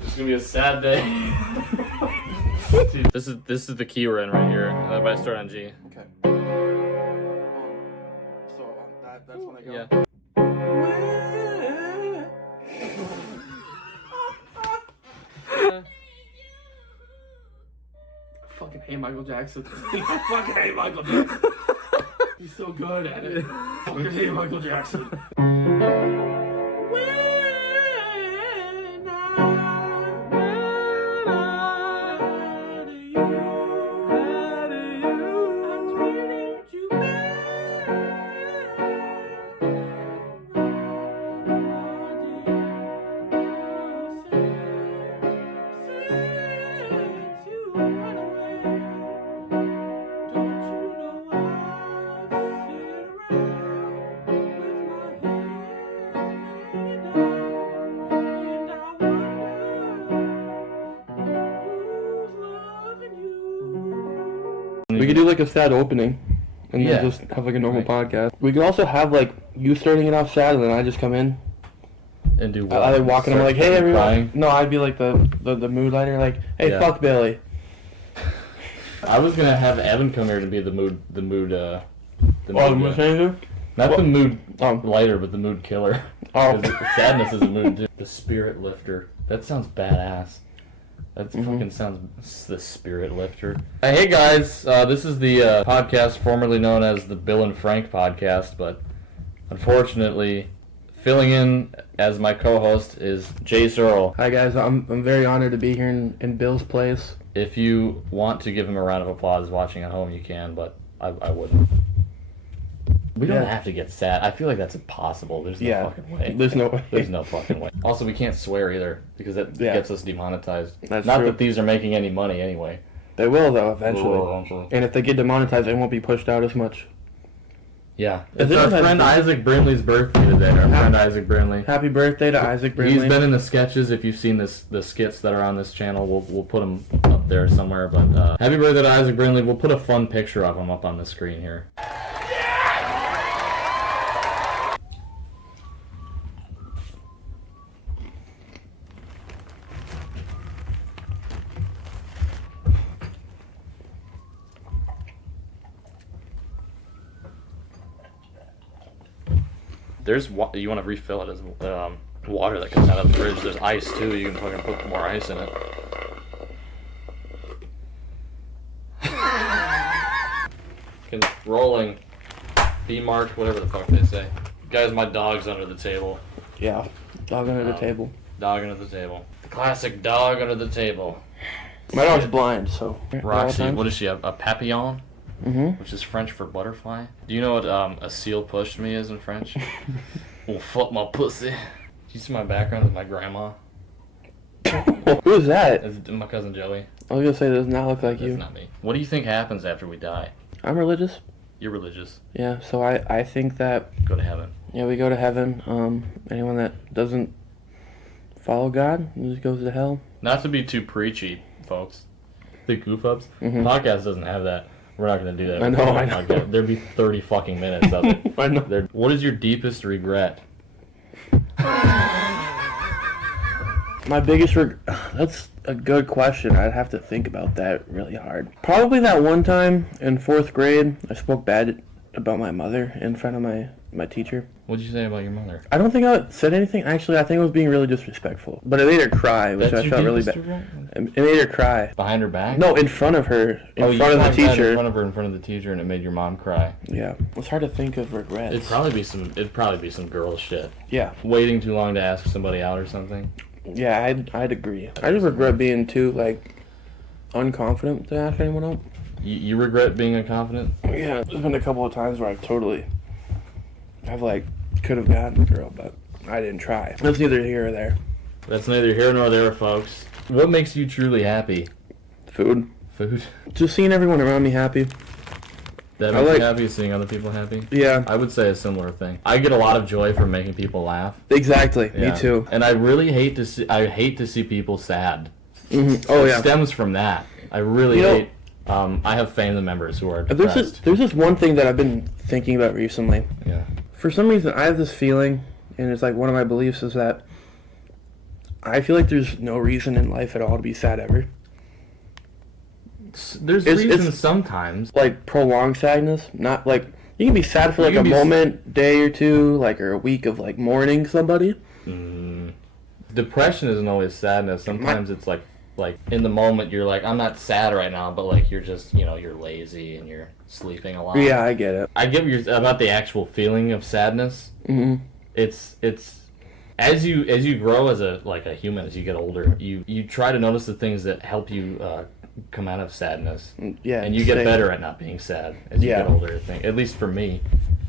It's gonna be a sad day. Dude, this is the key we're in right here. But I start on G. Okay. So that's when I go. Yeah. Fucking hate Michael Jackson. I fucking hate Michael Jackson. He's so good at it. Fucking hate Michael Jackson. We could do like a sad opening and then just have like a normal podcast. We could also have like you starting it off sad and then I just come in And do what? I like walking. I'm like, hey everyone. Crying? No, I'd be like the mood lighter. Like, hey, fuck Billy. I was gonna have Evan come here to be the mood changer? Not the mood lighter, but the mood killer. Oh, sadness is a mood too. The spirit lifter. That sounds badass. That fucking sounds the spirit lifter. Hey guys, this is the podcast formerly known as the Bill and Frank podcast, but unfortunately, filling in as my co-host is Jay Searle. Hi guys, I'm very honored to be here in Bill's place. If you want to give him a round of applause watching at home, you can, but I wouldn't. We don't have to get sad. I feel like that's impossible. There's no fucking way. There's no way. There's no fucking way. Also, we can't swear either, because that gets us demonetized. That's Not true. that these are making any money anyway. They will though eventually. They will eventually. And if they get demonetized, they won't be pushed out as much. Yeah. It's our friend Isaac Brinley's birthday today. Our friend Isaac Brindley. Happy birthday to Isaac Brindley. He's been in the sketches. If you've seen the skits that are on this channel, we'll put them up there somewhere. But happy birthday to Isaac Brindley. We'll put a fun picture of him up on the screen here. There's you want to refill it as water that comes out of the fridge. There's ice too. You can fucking put more ice in it. Rolling, B marked, whatever the fuck they say. Guys, my dog's under the table. Yeah, dog under the table. Dog under the table. The classic dog under the table. My dog's blind, so. Roxy, what is she? A papillon? Mm-hmm. Which is French for butterfly. Do you know what a seal pushed me is in French? Well, fuck my pussy. Do you see my background with my grandma? Who is that? It's my cousin Joey. I was gonna say, does not look like you. That's not me. What do you think happens after we die? I'm religious. You're religious. Yeah, so I think that. Go to heaven. Yeah, we go to heaven. Anyone that doesn't follow God just goes to hell. Not to be too preachy, folks. The goof ups. Podcast doesn't have that. We're not going to do that. I know. There'd be 30 fucking minutes of it. I know. What is your deepest regret? My biggest that's a good question. I'd have to think about that really hard. Probably that one time in 4th grade, I spoke bad about my mother in front of my teacher. What'd you say about your mother? I don't think I said anything. Actually, I think I was being really disrespectful. But it made her cry, which I felt really bad. It made her cry. Behind her back? No, in front of her. In front of the teacher. In front of her, in front of the teacher, and it made your mom cry. Yeah. It's hard to think of regrets. It'd probably be some girl shit. Yeah. Waiting too long to ask somebody out or something. Yeah, I'd agree. I just regret being too, unconfident to ask anyone out. You regret being unconfident? Yeah, there's been a couple of times where could have gotten a girl, but I didn't try. That's neither here or there. That's neither here nor there, folks. What makes you truly happy? Food. Food? Just seeing everyone around me happy. That makes you happy, seeing other people happy? Yeah. I would say a similar thing. I get a lot of joy from making people laugh. Exactly. Yeah. Me too. And I really hate to see people sad. Mm-hmm. Oh, yeah. It stems from that. I really hate... I have family members who are depressed. There's this one thing that I've been thinking about recently. Yeah. For some reason, I have this feeling And it's like one of my beliefs is that I feel like there's no reason in life at all to be sad ever. There's reasons sometimes. Like prolonged sadness, not like you can be sad for like a moment, day or two, like or a week of like mourning somebody. Depression isn't always sadness. Sometimes it's like in the moment you're like, I'm not sad right now, but like you're just, you're lazy and you're sleeping a lot. Yeah, I get it. I get what you're about the actual feeling of sadness. Mm-hmm. It's as you grow as a human, as you get older, you try to notice the things that help you come out of sadness. Yeah, and you get better at not being sad as you get older. I think, at least for me,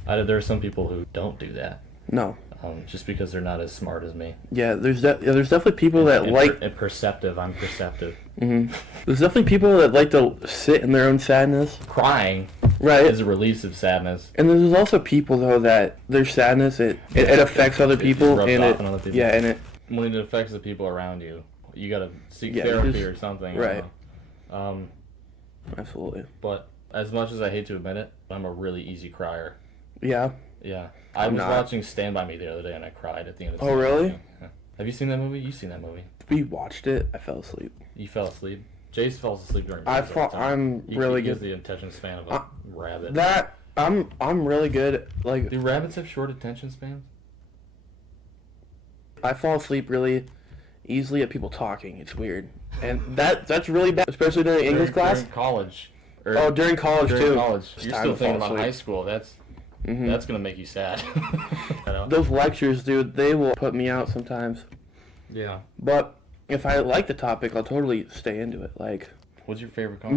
there are some people who don't do that. No. Just because they're not as smart as me. Yeah, there's definitely people that and perceptive. I'm perceptive. Mm-hmm. There's definitely people that like to sit in their own sadness. Crying, right, is a release of sadness. And there's also people though that their sadness it affects other people, and it on other people. Yeah, and it when it affects the people around you, you gotta seek therapy or something. Right. Absolutely. But as much as I hate to admit it, I'm a really easy crier. Yeah. Yeah. I was watching Stand By Me the other day and I cried at the end of the season. Oh, really? Yeah. Have you seen that movie? You've seen that movie. We watched it. I fell asleep. You fell asleep? Jace falls asleep during I'm really good. He has the attention span of a rabbit. I'm really good. Like, do rabbits have short attention spans? I fall asleep really easily at people talking. It's weird. And that's really bad, especially during English class. During college. During college, too. During college. You're still thinking about high school. That's going to make you sad. Those lectures, dude, they will put me out sometimes. Yeah. But if I like the topic, I'll totally stay into it. Like, what's your favorite college?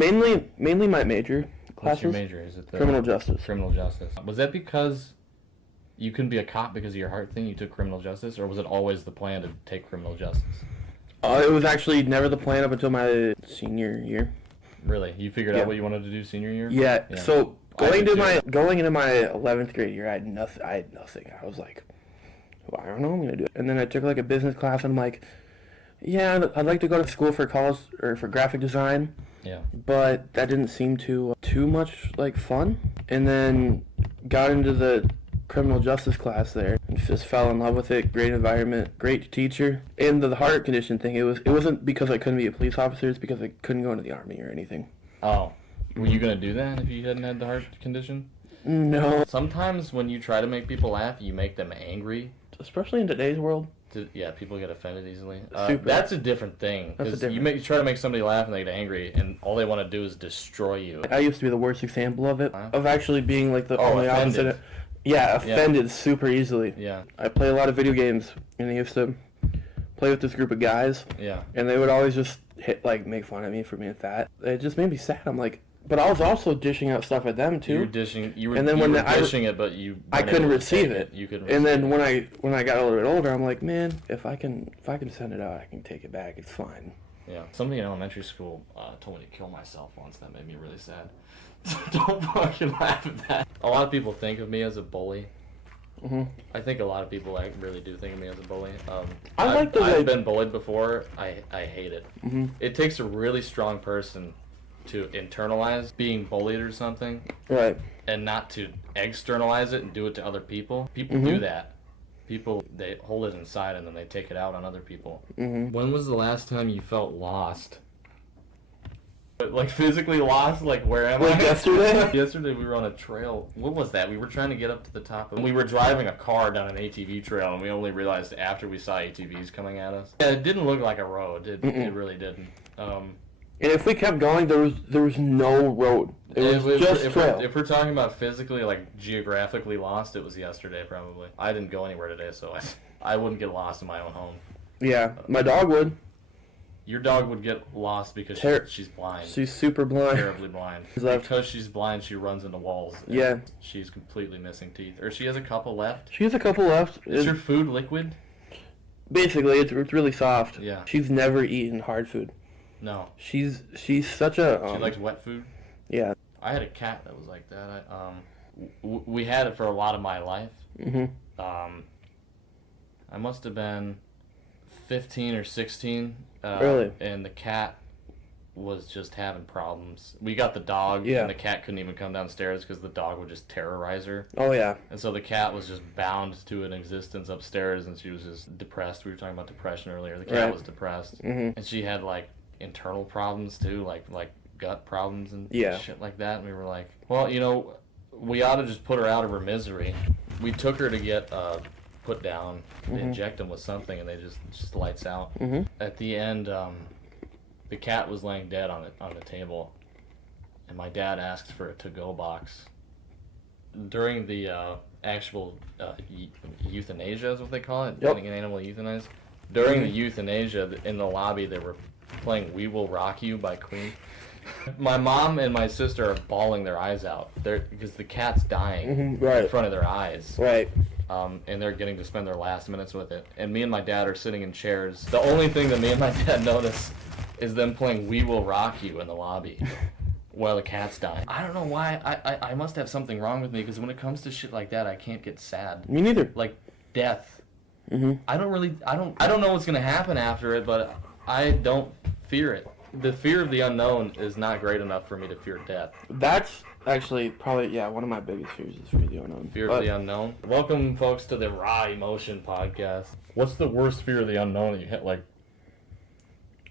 Mainly my major classes. What's your major? Is it criminal justice? Criminal justice. Was that because you couldn't be a cop because of your heart thing? You took criminal justice, or was it always the plan to take criminal justice? It was actually never the plan up until my senior year. Really? You figured out what you wanted to do senior year? Yeah. So going into my 11th grade year, I had nothing. I was like, well, I don't know what I'm gonna do. And then I took like a business class, and I'm like, yeah, I'd like to go to school for college or for graphic design. Yeah. But that didn't seem too much like fun. And then got into the criminal justice class there and just fell in love with it. Great environment, great teacher. And the heart condition thing, it wasn't because I couldn't be a police officer, it's because I couldn't go into the army or anything. Oh. Were you gonna do that if you hadn't had the heart condition? No. Sometimes when you try to make people laugh, you make them angry. Especially in today's world. Yeah, people get offended easily. That's a different thing. Because you try to make somebody laugh and they get angry, and all they want to do is destroy you. I used to be the worst example of it. Of actually being like the only offended. opposite. Yeah, offended super easily. Yeah. I play a lot of video games, and I used to play with this group of guys. Yeah. And they would always just make fun of me for being fat. It just made me sad. I'm like, but I was also dishing out stuff at them too. You were dishing it, but I couldn't receive it. You couldn't. And then when I got a little bit older, I'm like, man, if I can send it out, I can take it back. It's fine. Yeah. Somebody in elementary school told me to kill myself once. That made me really sad. Don't fucking laugh at that. A lot of people think of me as a bully. Mm-hmm. I think a lot of people really do think of me as a bully. I've been bullied before. I hate it. Mm-hmm. It takes a really strong person to internalize being bullied or something. Right. And not to externalize it and do it to other people. People do that. People, they hold it inside and then they take it out on other people. Mm-hmm. When was the last time you felt lost? Like physically lost? Like where am I? Yesterday? Yesterday we were on a trail. What was that? We were trying to get up to the top of... We were driving a car down an ATV trail and we only realized after we saw ATVs coming at us. Yeah, it didn't look like a road. It really didn't. And if we kept going, there was no road. It was just trail. If we're talking about physically, like geographically lost, it was yesterday probably. I didn't go anywhere today, so I wouldn't get lost in my own home. Yeah, my dog would. Your dog would get lost because she's blind. She's super blind. Terribly blind. Because she's blind, she runs into walls. Yeah. She's completely missing teeth. Or she has a couple left. She has a couple left. Is your food liquid? Basically, it's really soft. Yeah. She's never eaten hard food. No. She's such a... she likes wet food? Yeah. I had a cat that was like that. We had it for a lot of my life. Mm-hmm. I must have been 15 or 16. Really? And the cat was just having problems. We got the dog, and the cat couldn't even come downstairs because the dog would just terrorize her. Oh, yeah. And so the cat was just bound to an existence upstairs, and she was just depressed. We were talking about depression earlier. The cat was depressed. Mm-hmm. And she had, like, internal problems, too, like gut problems and shit like that. And we were like, well, you know, we ought to just put her out of her misery. We took her to get put down, inject them with something, and they just lights out. At the end, the cat was laying dead on the table, and my dad asked for a to-go box. During the actual euthanasia is what they call it, getting an animal euthanized. During the euthanasia, in the lobby, they were playing "We Will Rock You" by Queen. My mom and my sister are bawling their eyes out because the cat's dying in front of their eyes. Right. And they're getting to spend their last minutes with it. And me and my dad are sitting in chairs. The only thing that me and my dad notice is them playing "We Will Rock You" in the lobby while the cat's dying. I don't know why. I must have something wrong with me, because when it comes to shit like that, I can't get sad. Me neither. Like death. I don't know what's gonna happen after it, but I don't fear it. The fear of the unknown is not great enough for me to fear death. That's actually probably, one of my biggest fears is fear of the unknown. Fear of the unknown. Welcome, folks, to the Raw Emotion Podcast. What's the worst fear of the unknown that you hit? Like,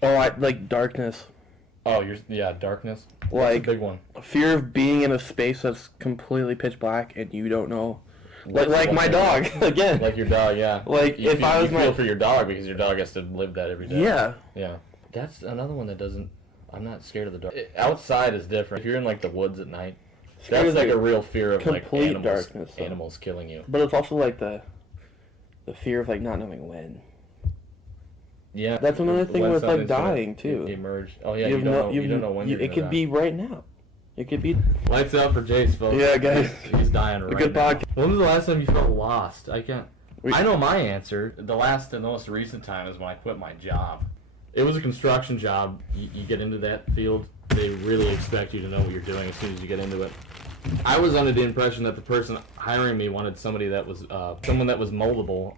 I like darkness. Oh, darkness. That's like a big one. Fear of being in a space that's completely pitch black and you don't know. Like my dog again. Like your dog, yeah. Like you if I was you feel for your dog because your dog has to live that every day. Yeah. Yeah. That's another one that doesn't. I'm not scared of the dark. Outside is different. If you're in like the woods at night, that's like a real fear of like animals killing you. But it's also like the fear of like not knowing when. Yeah, that's another thing with like dying too. Emerge. Oh yeah, you don't know when. It could be right now. It could be. Lights out for Jace, folks. Yeah, guys. He's dying right now. Good podcast. When was the last time you felt lost? I can't. I know my answer. The last and the most recent time is when I quit my job. It was a construction job. You get into that field, they really expect you to know what you're doing as soon as you get into it. I was under the impression that the person hiring me wanted somebody that was someone that was moldable.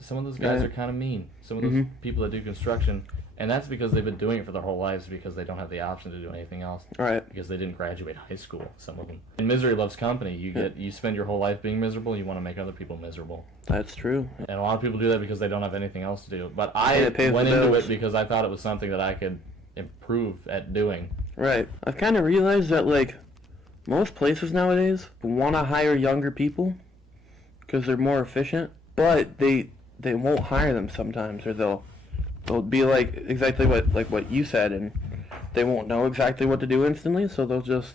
Some of those guys are kind of mean. Some of those people that do construction, and that's because they've been doing it for their whole lives because they don't have the option to do anything else. Right. Because they didn't graduate high school. Some of them. And misery loves company. You spend your whole life being miserable. You want to make other people miserable. That's true. And a lot of people do that because they don't have anything else to do. But I went into it because I thought it was something that I could improve at doing. Right. I've kind of realized that like most places nowadays want to hire younger people because they're more efficient, but they won't hire them sometimes, or they'll be like exactly what you said, and they won't know exactly what to do instantly, so they'll just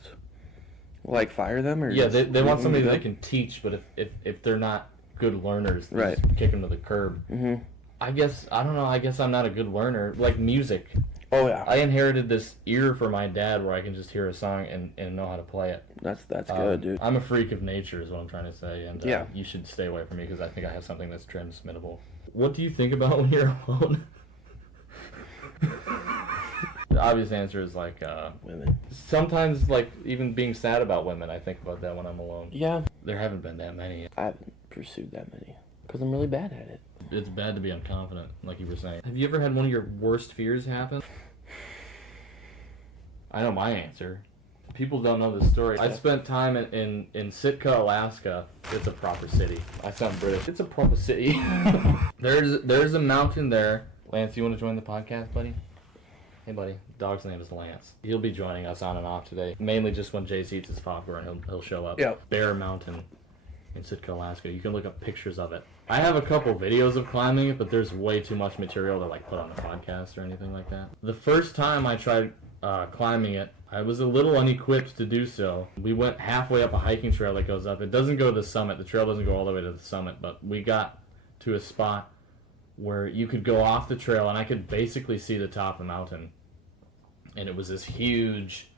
like fire them or they want somebody they can teach, but if they're not good learners, they just kick them to the curb. I guess I'm not a good learner. Like music. Oh yeah. I inherited this ear from my dad where I can just hear a song and know how to play it. That's good, dude. I'm a freak of nature is what I'm trying to say, and you should stay away from me because I think I have something that's transmittable. What do you think about when you're alone? The obvious answer is like women. Sometimes like even being sad about women, I think about that when I'm alone. Yeah. There haven't been that many. I haven't pursued that many because I'm really bad at it. It's bad to be unconfident, like you were saying. Have you ever had one of your worst fears happen? I know my answer. People don't know this story. I spent time in Sitka, Alaska. It's a proper city. I sound British. It's a proper city. There's a mountain there. Lance, you want to join the podcast, buddy? Hey, buddy. Dog's name is Lance. He'll be joining us on and off today. Mainly just when Jace eats his popcorn, he'll show up. Yeah. Bear Mountain in Sitka, Alaska. You can look up pictures of it. I have a couple videos of climbing it, but there's way too much material to like put on the podcast or anything like that. The first time I tried climbing it, I was a little unequipped to do so. We went halfway up a hiking trail that goes up. It doesn't go to the summit. The trail doesn't go all the way to the summit, but we got to a spot where you could go off the trail and I could basically see the top of the mountain. And it was this huge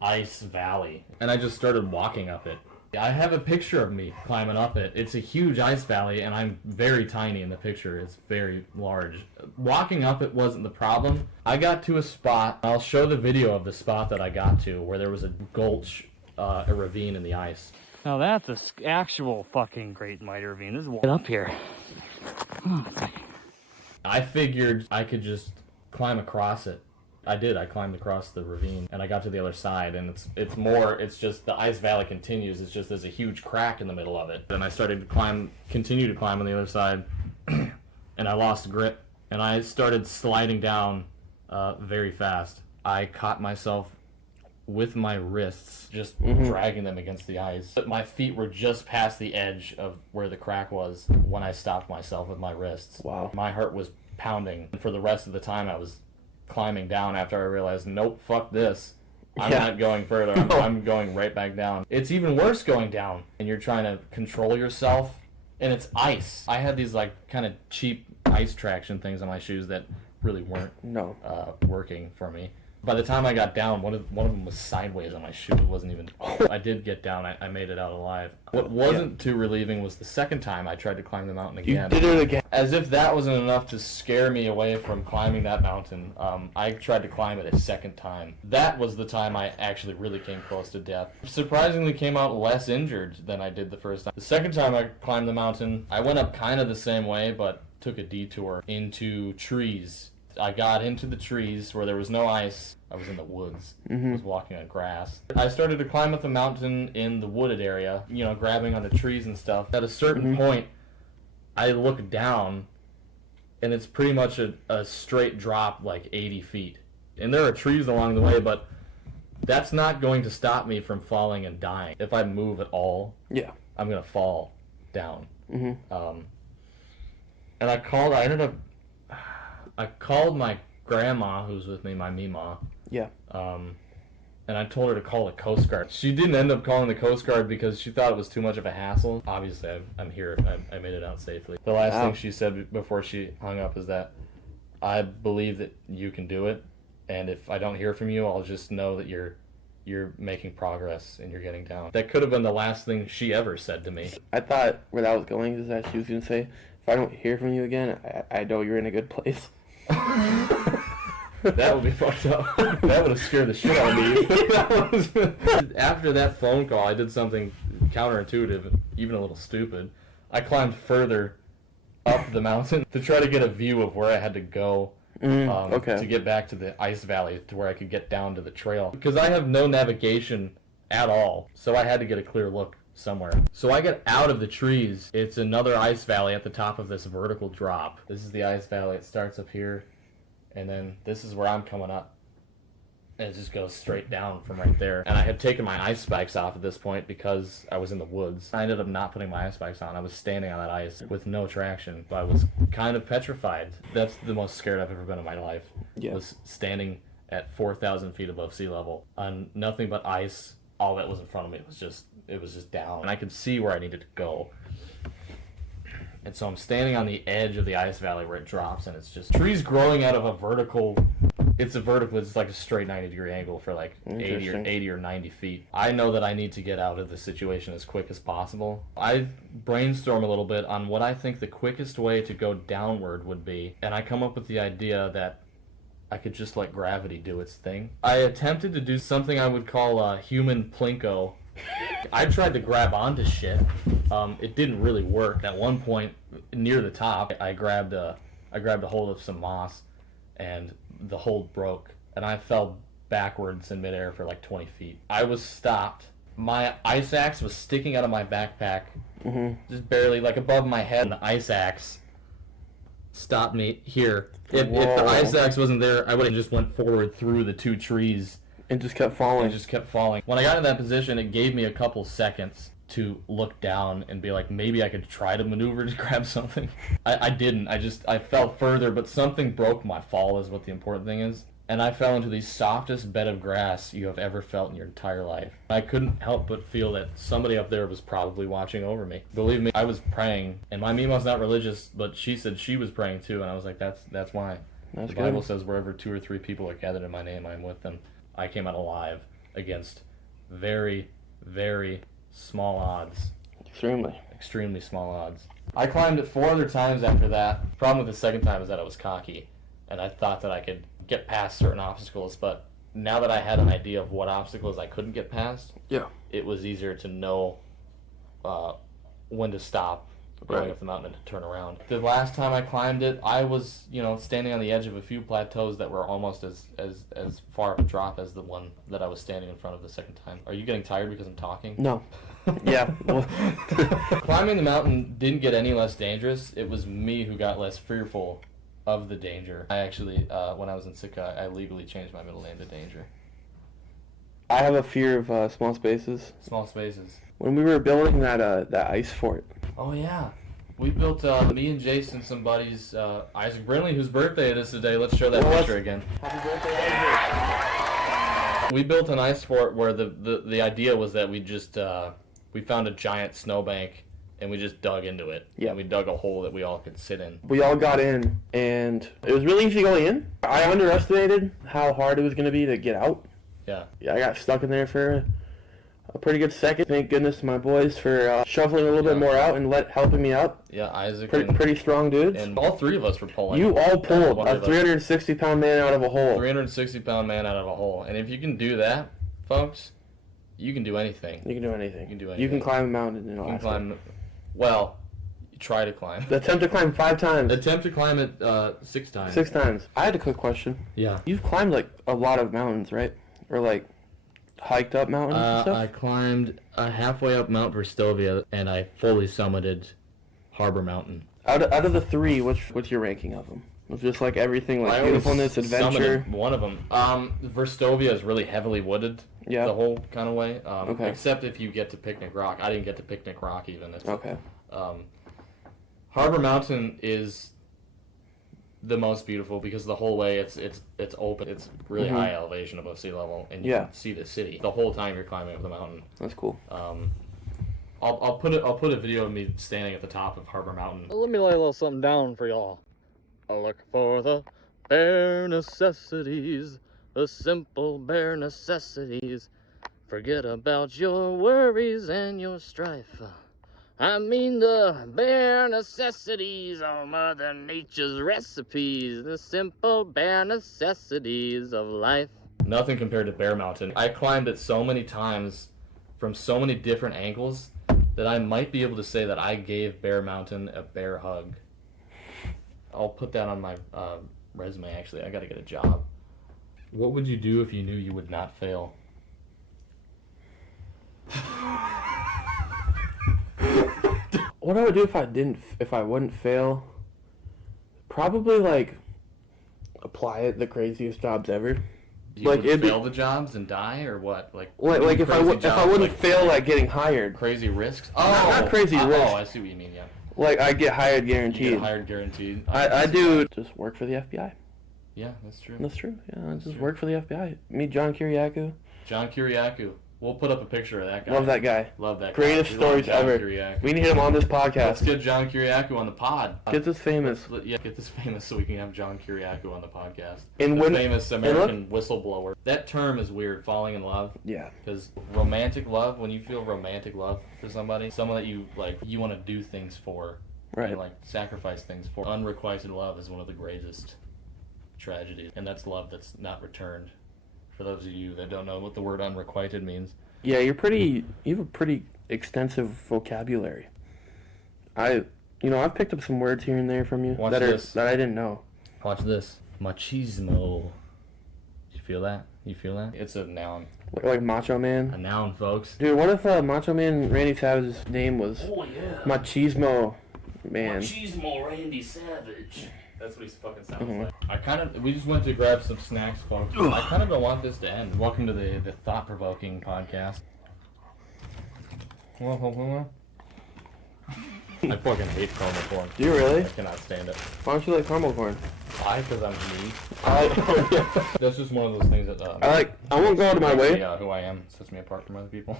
ice valley. And I just started walking up it. I have a picture of me climbing up it. It's a huge ice valley, and I'm very tiny in the picture. It's very large. Walking up it wasn't the problem. I got to a spot. I'll show the video of the spot that I got to, where there was a gulch, a ravine in the ice. Now that's an actual fucking Great Mighty Ravine. This is way up here. I figured I could just climb across it. I did. I climbed across the ravine, and I got to the other side, and it's just the ice valley continues. It's just there's a huge crack in the middle of it. And I started to continue to climb on the other side, and I lost grip, and I started sliding down very fast. I caught myself with my wrists, just dragging them against the ice. But my feet were just past the edge of where the crack was when I stopped myself with my wrists. Wow. My heart was pounding. And for the rest of the time, I was climbing down after I realized, nope, fuck this. I'm not going further. I'm going right back down. It's even worse going down, and you're trying to control yourself, and it's ice. I had these like kind of cheap ice traction things on my shoes that really weren't working for me. By the time I got down, one of them was sideways on my shoe. It wasn't even... I did get down. I made it out alive. What wasn't too relieving was the second time I tried to climb the mountain again. You did it again. As if that wasn't enough to scare me away from climbing that mountain, I tried to climb it a second time. That was the time I actually really came close to death. Surprisingly came out less injured than I did the first time. The second time I climbed the mountain, I went up kind of the same way, but took a detour into trees. I got into the trees where there was no ice. I was in the woods. I was walking on grass. I started to climb up the mountain in the wooded area, grabbing onto trees and stuff. At a certain point, I look down, and it's pretty much a straight drop, like 80 feet. And there are trees along the way, but that's not going to stop me from falling and dying. If I move at all, I'm going to fall down. And I called my grandma, who's with me, my Mima. And I told her to call the Coast Guard. She didn't end up calling the Coast Guard because she thought it was too much of a hassle. Obviously, I'm here. I made it out safely. The last thing she said before she hung up is that I believe that you can do it, and if I don't hear from you, I'll just know that you're making progress and you're getting down. That could have been the last thing she ever said to me. I thought where that was going is that she was going to say, if I don't hear from you again, I know you're in a good place. That would be fucked up. That would have scared the shit out of me. After that phone call, I did something counterintuitive, even a little stupid. I climbed further up the mountain to try to get a view of where I had to go to get back to the ice valley, to where I could get down to the trail. Because I have no navigation at all, so I had to get a clear look somewhere. So I get out of the trees. It's another ice valley at the top of this vertical drop. This is the ice valley. It starts up here, and then this is where I'm coming up. And it just goes straight down from right there. And I had taken my ice spikes off at this point because I was in the woods. I ended up not putting my ice spikes on. I was standing on that ice with no traction. I was kind of petrified. That's the most scared I've ever been in my life. Was standing at 4,000 feet above sea level on nothing but ice. All that was in front of me was just down. And I could see where I needed to go. And so I'm standing on the edge of the ice valley where it drops, and it's just trees growing out of a vertical. It's like a straight 90-degree angle for like 80 or 90 feet. I know that I need to get out of this situation as quick as possible. I brainstorm a little bit on what I think the quickest way to go downward would be, and I come up with the idea that I could just let gravity do its thing. I attempted to do something I would call a human plinko. I tried to grab onto shit. It didn't really work. At one point, near the top, I grabbed a hold of some moss, and the hold broke, and I fell backwards in midair for like 20 feet. I was stopped. My ice axe was sticking out of my backpack, just barely, like above my head, and the ice axe stopped me here. If the ice axe wasn't there, I would have just went forward through the two trees. And just kept falling. When I got in that position, it gave me a couple seconds to look down and be like, maybe I could try to maneuver to grab something. I didn't. I fell further, but something broke my fall is what the important thing is. And I fell into the softest bed of grass you have ever felt in your entire life. I couldn't help but feel that somebody up there was probably watching over me. Believe me, I was praying, and my Mima's not religious, but she said she was praying too, and I was like, that's why. The Bible says wherever 2 or 3 people are gathered in my name, I am with them. I came out alive against very, very small odds. Extremely small odds. I climbed it 4 other times after that. The problem with the second time is that I was cocky, and I thought that I could get past certain obstacles, but now that I had an idea of what obstacles I couldn't get past, it was easier to know when to stop going up the mountain and to turn around. The last time I climbed it, I was, standing on the edge of a few plateaus that were almost as far of a drop as the one that I was standing in front of the second time. Are you getting tired because I'm talking? No. Yeah. Climbing the mountain didn't get any less dangerous. It was me who got less fearful of the danger. I actually, when I was in Sitka, I legally changed my middle name to Danger. I have a fear of small spaces. Small spaces. When we were building that ice fort. Oh, yeah. We built, me and Jason, some buddies, Isaac Brinley, whose birthday it is today. Let's show that picture again. Happy birthday, Isaac. We built an ice fort where the idea was that we just, we found a giant snowbank and we just dug into it. Yeah. And we dug a hole that we all could sit in. We all got in, and it was really easy going in. I underestimated how hard it was going to be to get out. Yeah. Yeah, I got stuck in there for a pretty good second. Thank goodness to my boys for shoveling a little bit more out and helping me out. Yeah, Isaac. Pretty strong dudes. And all three of us were pulling. You all pulled a 360-pound man out of a hole. 360-pound man out of a hole. And if you can do that, folks, you can do anything. You can do anything. You can do anything. You can climb a mountain in Alaska. You can climb. Well, you try to climb. Attempt to climb 5 times. Attempt to climb it 6 times. 6 times. I had a quick question. Yeah. You've climbed like a lot of mountains, right? Or like hiked up mountains and stuff? I climbed halfway up Mount Verstovia, and I fully summited Harbor Mountain. Out of the 3, what's your ranking of them? It's just like everything, like beautifulness, adventure. One of them. Verstovia is really heavily wooded. Yeah. The whole kind of way. Okay. Except if you get to Picnic Rock. I didn't get to Picnic Rock even. Okay. Harbor Mountain is the most beautiful because the whole way it's open. It's really high elevation above sea level, and you can see the city the whole time you're climbing up the mountain. That's cool. I'll put a video of me standing at the top of Harbor Mountain. Let me lay a little something down for y'all. I look for the bare necessities, the simple bare necessities. Forget about your worries and your strife. I mean the bare necessities of Mother Nature's recipes, the simple bare necessities of life. Nothing compared to Bear Mountain. I climbed it so many times from so many different angles that I might be able to say that I gave Bear Mountain a bear hug. I'll put that on my resume, actually. I gotta get a job. What would you do if you knew you would not fail? What I would do if I wouldn't fail, probably like apply at the craziest jobs ever. You like would fail the jobs and die, or what? Like if I wouldn't fail at getting hired. Crazy risks? Oh, not crazy risks. Oh, I see what you mean. Yeah. Like I get hired guaranteed. You get hired guaranteed. I do just work for the FBI. Yeah, that's true. That's true. Yeah, I just work for the FBI. Meet John Kiriakou. John Kiriakou. We'll put up a picture of that guy. Love that guy. Love that guy. Greatest stories ever. Kiriakou. We need him on this podcast. Let's get John Kiriakou on the pod. Get this famous. Get this famous so we can have John Kiriakou on the podcast. Famous American whistleblower. That term is weird, falling in love. Yeah. Because romantic love, when you feel romantic love for somebody, someone that you want to do things for. Right. And, sacrifice things for. Unrequited love is one of the greatest tragedies. And that's love that's not returned. For those of you that don't know what the word unrequited means. Yeah, you have a pretty extensive vocabulary. I've picked up some words here and there from you that I didn't know. Watch this. Machismo. You feel that? It's a noun. Like Macho Man? A noun, folks. Dude, what if Macho Man Randy Savage's name was Machismo Man? Machismo Randy Savage. That's what he fucking sounds like. We just went to grab some snacks, folks. I kind of don't want this to end. Welcome to the thought-provoking podcast. I fucking hate caramel corn. Do you really? I cannot stand it. Why don't you like caramel corn? Why? Because I'm me. That's just one of those things that I won't go out of my way. Who I am sets me apart from other people.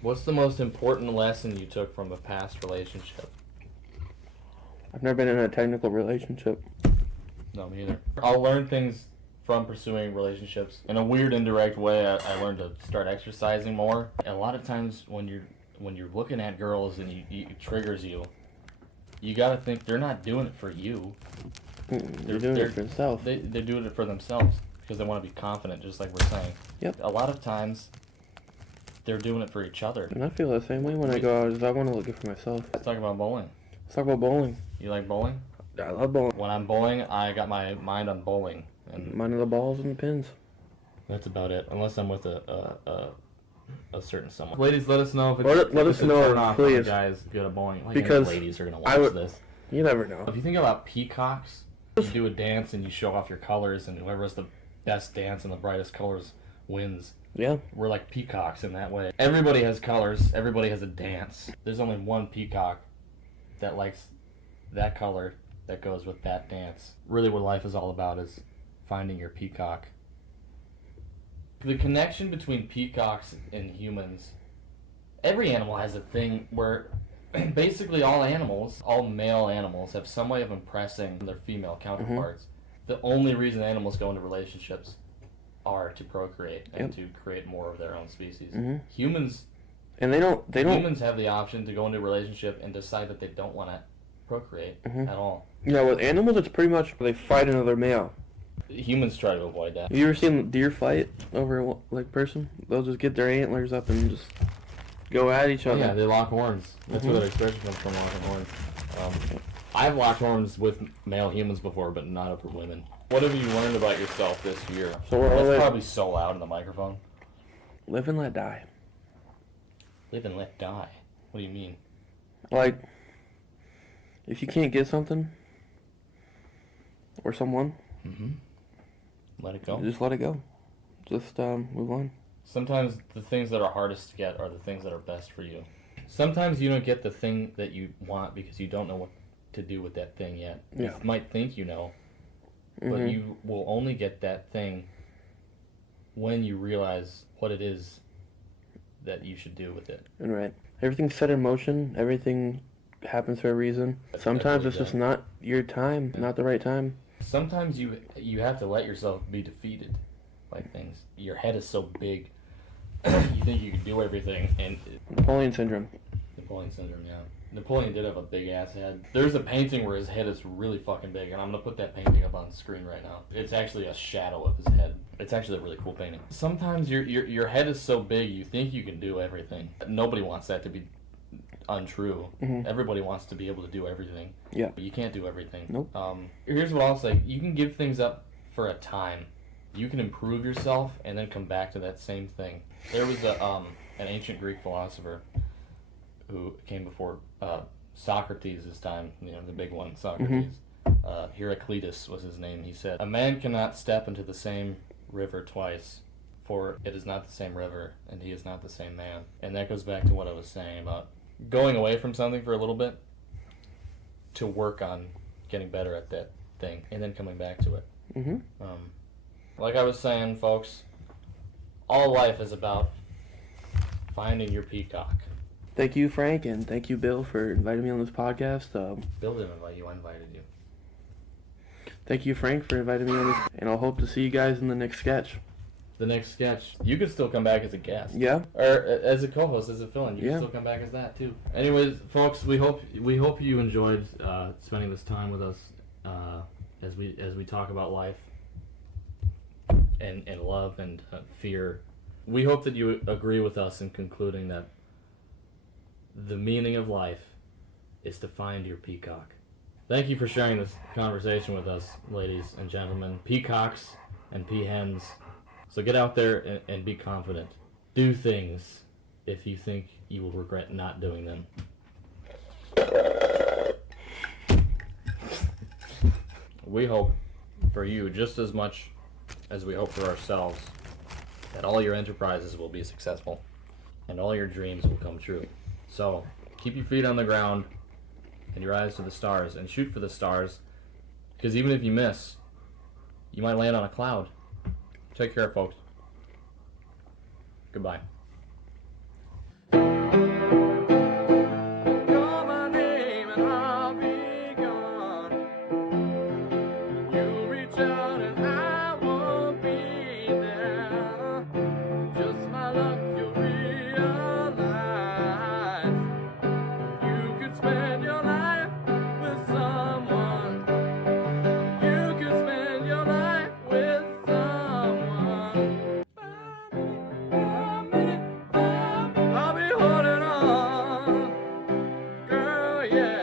What's the most important lesson you took from a past relationship? I've never been in a technical relationship. No, me either. I'll learn things from pursuing relationships. In a weird, indirect way, I learned to start exercising more. And a lot of times when you're looking at girls and it triggers you, you gotta think they're not doing it for you. They're doing it for themselves. They're doing it for themselves because they want to be confident, just like we're saying. Yep. A lot of times, they're doing it for each other. And I feel the same way when I go out. I want to look good for myself. Let's talk about bowling. Let's talk about bowling. You like bowling? I love bowling. When I'm bowling, I got my mind on bowling. And Mine are the balls and the pins. that's about it, unless I'm with a certain someone. Ladies, let us know if it's, let if us it's know, a turn off please. when guys go to bowling. Like, Because any ladies are going to watch this. You never know. If you think about peacocks, you do a dance and you show off your colors, and whoever has the best dance and the brightest colors wins. Yeah. We're like peacocks in that way. Everybody has colors. Everybody has a dance. There's only one peacock that likes that color that goes with that dance. Really what life is all about is finding your peacock. The connection between peacocks and humans, every animal has a thing where basically all animals, all male animals, have some way of impressing their female counterparts. The only reason animals go into relationships are to procreate and to create more of their own species. Humans, and they don't. Humans have the option to go into a relationship and decide that they don't want to procreate at all. Yeah, with animals, it's pretty much they fight another male. Humans try to avoid that. Have you ever seen deer fight over like person? They'll just get their antlers up and just go at each other. Yeah, they lock horns. That's where that expression comes from, locking horns. I've locked horns with male humans before, but not over women. What have you learned about yourself this year? So we're That's already probably so loud in the microphone. live and let die. Live and let die. What do you mean? Like, if you can't get something or someone, Let it go. just let it go. Just move on. Sometimes the things that are hardest to get are the things that are best for you. Sometimes you don't get the thing that you want because you don't know what to do with that thing yet. Yeah. You might think you know, but you will only get that thing when you realize what it is that you should do with it. And right. Everything's set in motion. Everything happens for a reason. Sometimes it's just not your time, not the right time. Sometimes you have to let yourself be defeated by things. Your head is so big, you think you can do everything, and Napoleon syndrome. Napoleon syndrome, yeah. Napoleon did have a big ass head. There's a painting where his head is really fucking big, and I'm gonna put that painting up on the screen right now. It's actually a shadow of his head. It's actually a really cool painting. Sometimes your head is so big you think you can do everything. Nobody wants that to be untrue. Everybody wants to be able to do everything. Yeah. But you can't do everything. Nope. Here's what I'll say. You can give things up for a time. You can improve yourself and then come back to that same thing. There was an ancient Greek philosopher who came before Socrates this time, the big one, Socrates. Heraclitus was his name. He said, "A man cannot step into the same river twice, for it is not the same river, and he is not the same man." And that goes back to what I was saying about going away from something for a little bit to work on getting better at that thing, and then coming back to it. Like I was saying, folks, all life is about finding your peacock. Thank you, Frank, and thank you, Bill, for inviting me on this podcast. Bill didn't invite you, I invited you. Thank you, Frank, for inviting me on this, and I'll hope to see you guys in the next sketch. The next sketch, you could still come back as a guest. Yeah. Or as a co-host, as a fill-in. You can still come back as that, too. Anyways, folks, we hope you enjoyed spending this time with us as we talk about life and love and fear. We hope that you agree with us in concluding that the meaning of life is to find your peacock. Thank you for sharing this conversation with us, ladies and gentlemen, peacocks and peahens. So get out there and be confident. Do things if you think you will regret not doing them. We hope for you just as much as we hope for ourselves that all your enterprises will be successful and all your dreams will come true. So keep your feet on the ground and your eyes to the stars and shoot for the stars, because even if you miss, you might land on a cloud. Take care, folks. Goodbye. Yeah.